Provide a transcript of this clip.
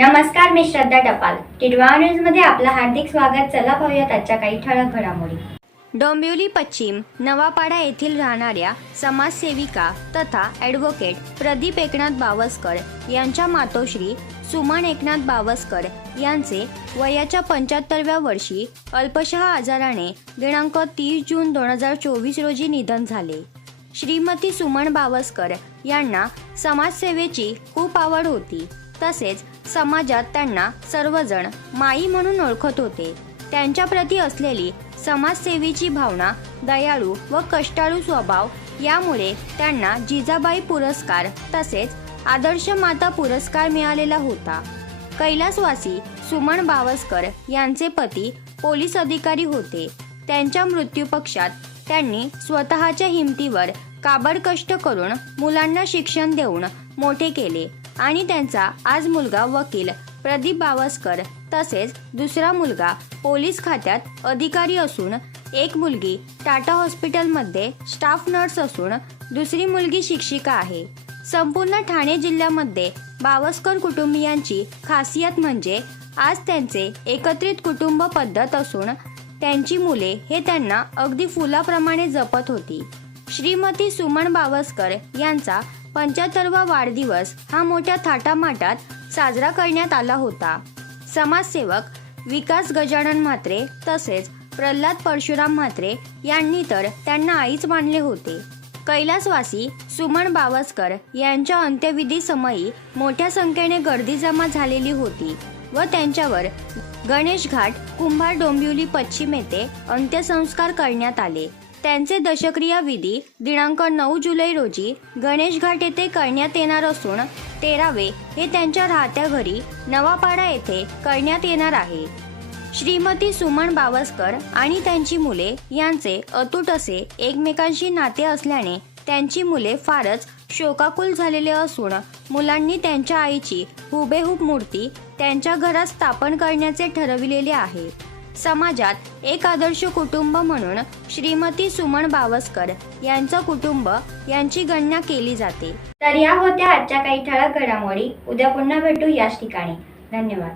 नमस्कार मी श्रद्धा टपाल. टिडवा न्यूजमध्ये आपलं हार्दिक स्वागत. चला पाहूयात आजच्या काही ठळक घडामोडी. डोंबिवली पश्चिम नवापाडा येथील राहणाऱ्या समाजसेविका तथा ॲडव्होकेट प्रदीप एकनाथ बावस्कर यांच्या मातोश्री सुमन एकनाथ बावस्कर यांचे वयाच्या पंच्याहत्तरव्या वर्षी अल्पशः आजाराने दिनांक तीस जून दोन हजार चोवीस रोजी निधन झाले. श्रीमती सुमन बावस्कर यांना समाजसेवेची खूप आवड होती. तसेच समाजात त्यांना सर्वजण माई म्हणून ओळखत होते. त्यांच्याप्रती असलेली समाजसेवेची भावना दयाळू व कष्टाळू स्वभाव यामुळे त्यांना जिजाबाई पुरस्कार तसेच आदर्श माता पुरस्कार मिळालेला होता. कैलासवासी सुमन बावस्कर यांचे पती पोलीस अधिकारी होते. त्यांच्या मृत्यूपक्षात त्यांनी स्वतःच्या हिमतीवर काबड कष्ट करून मुलांना शिक्षण देऊन मोठे केले. आणि त्यांचा आज मुलगा वकील प्रदीप बावस्कर तसेच दुसरा मुलगा पोलीस खात्यात अधिकारी असून एक मुलगी टाटा हॉस्पिटलमध्ये स्टाफ नर्स असून दुसरी मुलगी शिक्षिका आहे. संपूर्ण ठाणे जिल्ह्यामध्ये बावस्कर कुटुंबियांची खासियत म्हणजे आज त्यांचे एकत्रित कुटुंब पद्धत असून त्यांची मुले हे त्यांना अगदी फुलाप्रमाणे जपत होती. श्रीमती सुमन बावस्कर यांचा पंच्याहत्तरवा वाढदिवस हा मोठ्या थाटामाटात साजरा करण्यात आला होता. समाजसेवक विकास गजानन म्हात्रे तसेच प्रल्हाद परशुराम म्हात्रे यांनी तर त्यांना आईच मानले होते. कैलासवासी सुमन बावस्कर यांच्या अंत्यविधी समयी मोठ्या संख्येने गर्दी जमा झालेली होती व त्यांच्यावर गणेश घाट कुंभार डोंबिवली पश्चिम येथे अंत्यसंस्कार करण्यात आले. त्यांचे दशक्रिया विधी दिनांक नऊ जुलै रोजी गणेश घाट येथे करण्यात येणार असून तेरावे हे त्यांच्या राहत्या घरी नवापाडा येथे करण्यात येणार आहे. श्रीमती सुमन बावस्कर आणि त्यांची मुले यांचे अतूट असे एकमेकांशी नाते असल्याने त्यांची मुले फारच शोकाकुल झालेले असून मुलांनी त्यांच्या आईची हुबेहूब मूर्ती त्यांच्या घरात स्थापन करण्याचे ठरविलेले आहे. समाजात एक आदर्श कुटुंब म्हणून श्रीमती सुमन बावस्कर यांचं कुटुंब यांची गणना केली जाते. तर या होत्या आजच्या काही ठळक घडामोडी. उद्या पुन्हा भेटू याच ठिकाणी. धन्यवाद.